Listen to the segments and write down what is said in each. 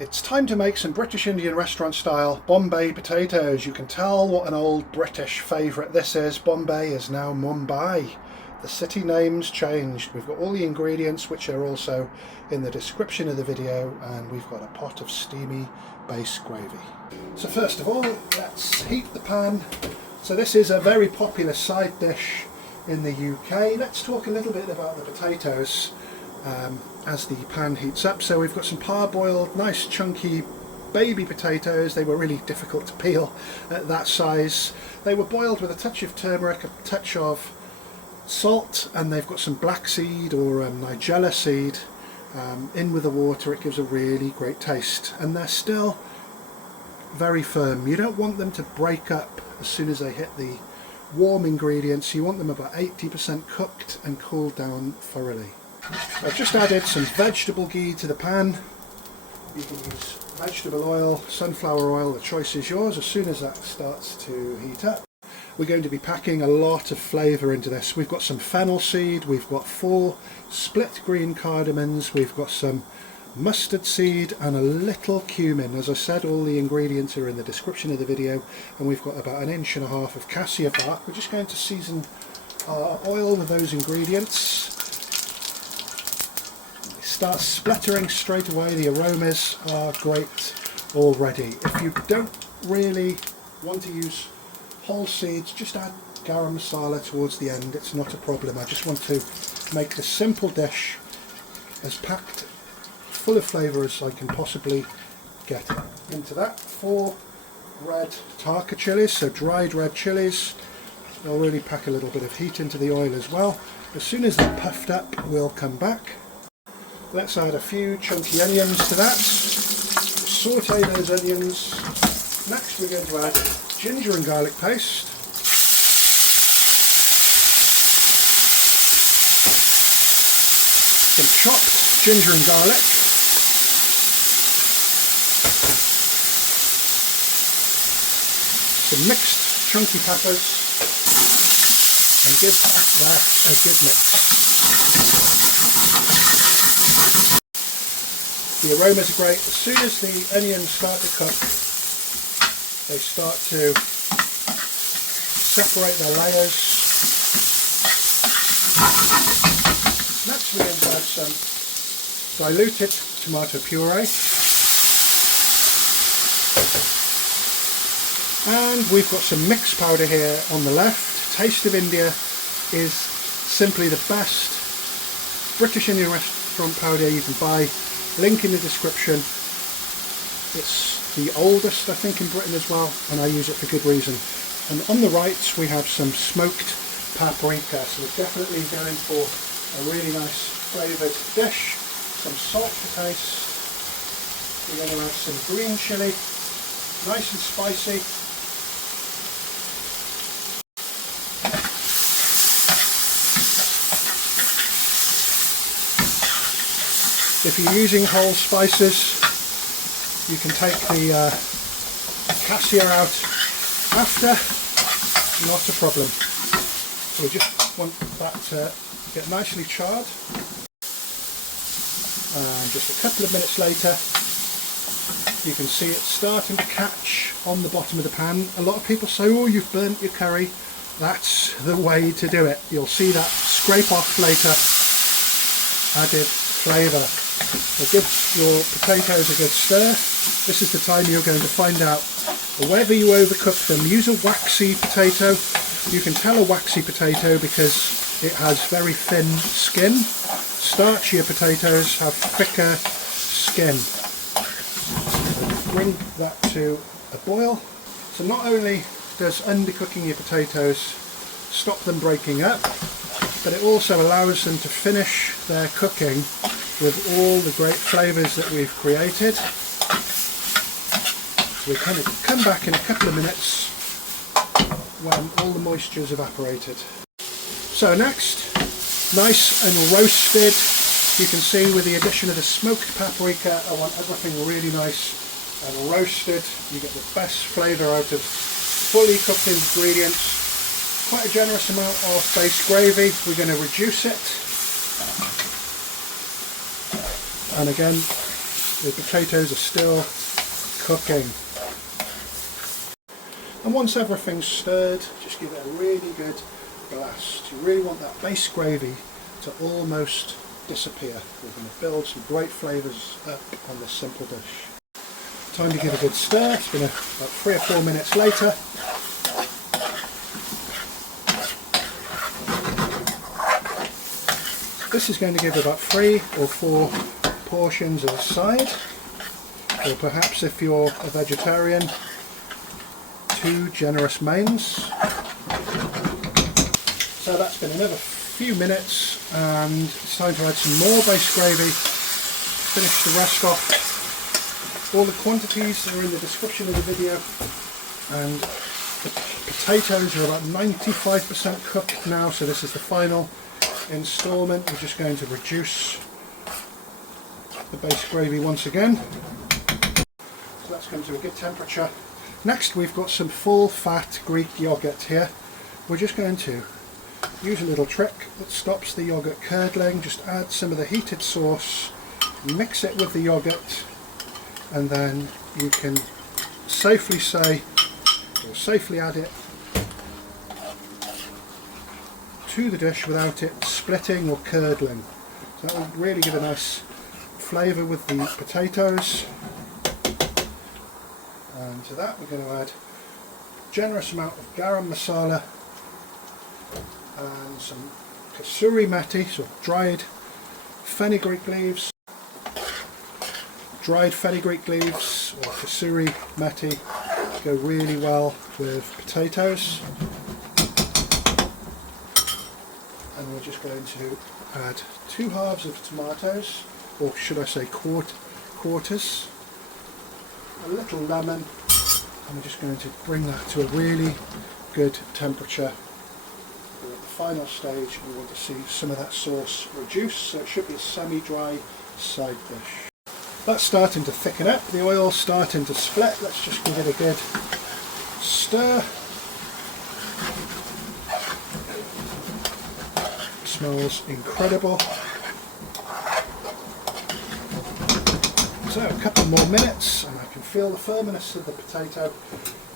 It's time to make some British Indian restaurant style Bombay potatoes. You can tell what an old British favourite this is. Bombay is now Mumbai. The city name's changed. We've got all the ingredients which are also in the description of the video, and we've got a pot of steamy base gravy. So first of all, let's heat the pan. So this is a very popular side dish in the UK. Let's talk a little bit about the potatoes as the pan heats up. So we've got some parboiled, nice chunky baby potatoes. They were really difficult to peel at that size. They were boiled with a touch of turmeric, a touch of salt, and they've got some black seed or nigella seed in with the water. It gives a really great taste, and they're still very firm. You don't want them to break up as soon as they hit the warm ingredients. You want them about 80% cooked and cooled down thoroughly. I've just added some vegetable ghee to the pan. You can use vegetable oil, sunflower oil, the choice is yours. As soon as that starts to heat up, we're going to be packing a lot of flavour into this. We've got some fennel seed, we've got 4 split green cardamoms, we've got some mustard seed and a little cumin. As I said, all the ingredients are in the description of the video, and we've got about 1.5 inches of cassia bark. We're just going to season our oil with those ingredients. Start spluttering straight away. The aromas are great already. If you don't really want to use whole seeds, just add garam masala towards the end. It's not a problem. I just want to make this simple dish as packed full of flavour as I can possibly get it. Into that, 4 red tarka chilies, so dried red chilies. They'll really pack a little bit of heat into the oil as well. As soon as they're puffed up, we'll come back. Let's add a few chunky onions to that. Saute those onions. Next we're going to add ginger and garlic paste. Some chopped ginger and garlic. Some mixed chunky peppers. And give that a good mix. The aromas are great. As soon as the onions start to cook, they start to separate their layers. Next we're going to add some diluted tomato puree. And we've got some mix powder here on the left. Taste of India is simply the best British Indian restaurant powder you can buy. Link in the description. It's the oldest, I think, in Britain as well, and I use it for good reason. And on the right we have some smoked paprika, so we're definitely going for a really nice flavoured dish. Some salt to taste. We're going to add some green chilli, nice and spicy. If you're using whole spices, you can take the cassia out after, not a problem. So we just want that to get nicely charred. And just a couple of minutes later, you can see it starting to catch on the bottom of the pan. A lot of people say, oh, you've burnt your curry. That's the way to do it. You'll see that scrape off later. Added flavour. So give your potatoes a good stir. This is the time you're going to find out whether you overcook them. Use a waxy potato. You can tell a waxy potato because it has very thin skin. Starchier potatoes have thicker skin. Bring that to a boil. So not only does undercooking your potatoes stop them breaking up, but it also allows them to finish their cooking with all the great flavours that we've created. So we kind of come back in a couple of minutes when all the moisture's evaporated. So next, nice and roasted. You can see with the addition of the smoked paprika, I want everything really nice and roasted. You get the best flavour out of fully cooked ingredients. Quite a generous amount of base gravy. We're going to reduce it. And again, The potatoes are still cooking. And once everything's stirred, just give it a really good blast. You really want that base gravy to almost disappear. We're going to build some great flavours up on this simple dish. Time to give a good stir. It's been about 3 or 4 minutes later. This is going to give about 3 or 4 portions of a side, or perhaps if you're a vegetarian, 2 generous mains. So that's been another few minutes, and it's time to add some more base gravy. Finish the rest off. All the quantities are in the description of the video, and the potatoes are about 95% cooked now, so this is the final instalment. We're just going to reduce the base gravy once again. So that's come to a good temperature. Next we've got some full fat Greek yogurt here. We're just going to use a little trick that stops the yogurt curdling. Just add some of the heated sauce, mix it with the yogurt, and then you can safely say, or safely add it to the dish without it splitting or curdling. So that will really give a nice flavour with the potatoes. And to that we're going to add a generous amount of garam masala and some kasuri methi, so dried fenugreek leaves. Dried fenugreek leaves or kasuri methi go really well with potatoes. And we're just going to add 2 halves of tomatoes, or should I say quarters, a little lemon, and we're just going to bring that to a really good temperature. We're at the final stage, we want to see some of that sauce reduce, so it should be a semi-dry side dish. That's starting to thicken up, the oil's starting to split. Let's just give it a good stir. It smells incredible. So a couple more minutes and I can feel the firmness of the potato.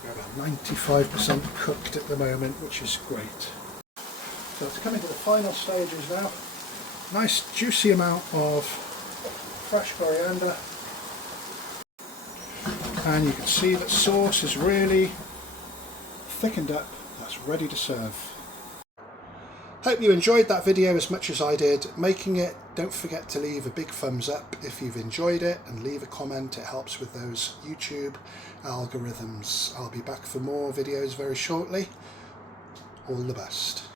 We're about 95% cooked at the moment, which is great. So it's coming to the final stages now. Nice juicy amount of fresh coriander, and you can see that sauce is really thickened up. That's ready to serve. Hope you enjoyed that video as much as I did making it. Don't forget to leave a big thumbs up if you've enjoyed it, and leave a comment. It helps with those YouTube algorithms. I'll be back for more videos very shortly. All the best.